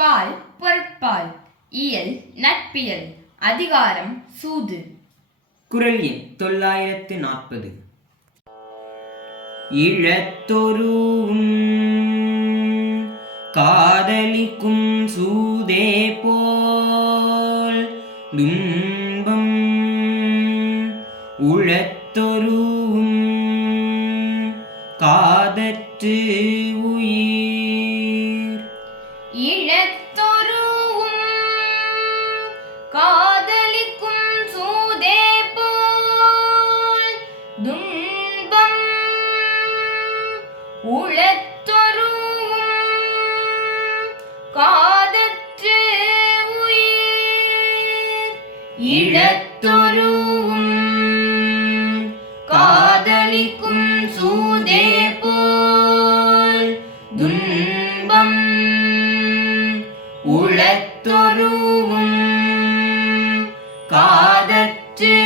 பால் பொருட்பால் இயல் நட்பியல் அதிகாரம் சூது. குரல் எண் தொள்ளாயிரத்து நாற்பது. இழத்தொருவும் காதலிக்கும் சூதே போல் துன்பம் உழத்தொருவும் காதற்று உயிர் உளத்தொருவும் காதற்று உயிர் இழத்தொருவும் காதலிக்கும் சூதே போல் துன்பம் உளத்தொருவும் காதற்று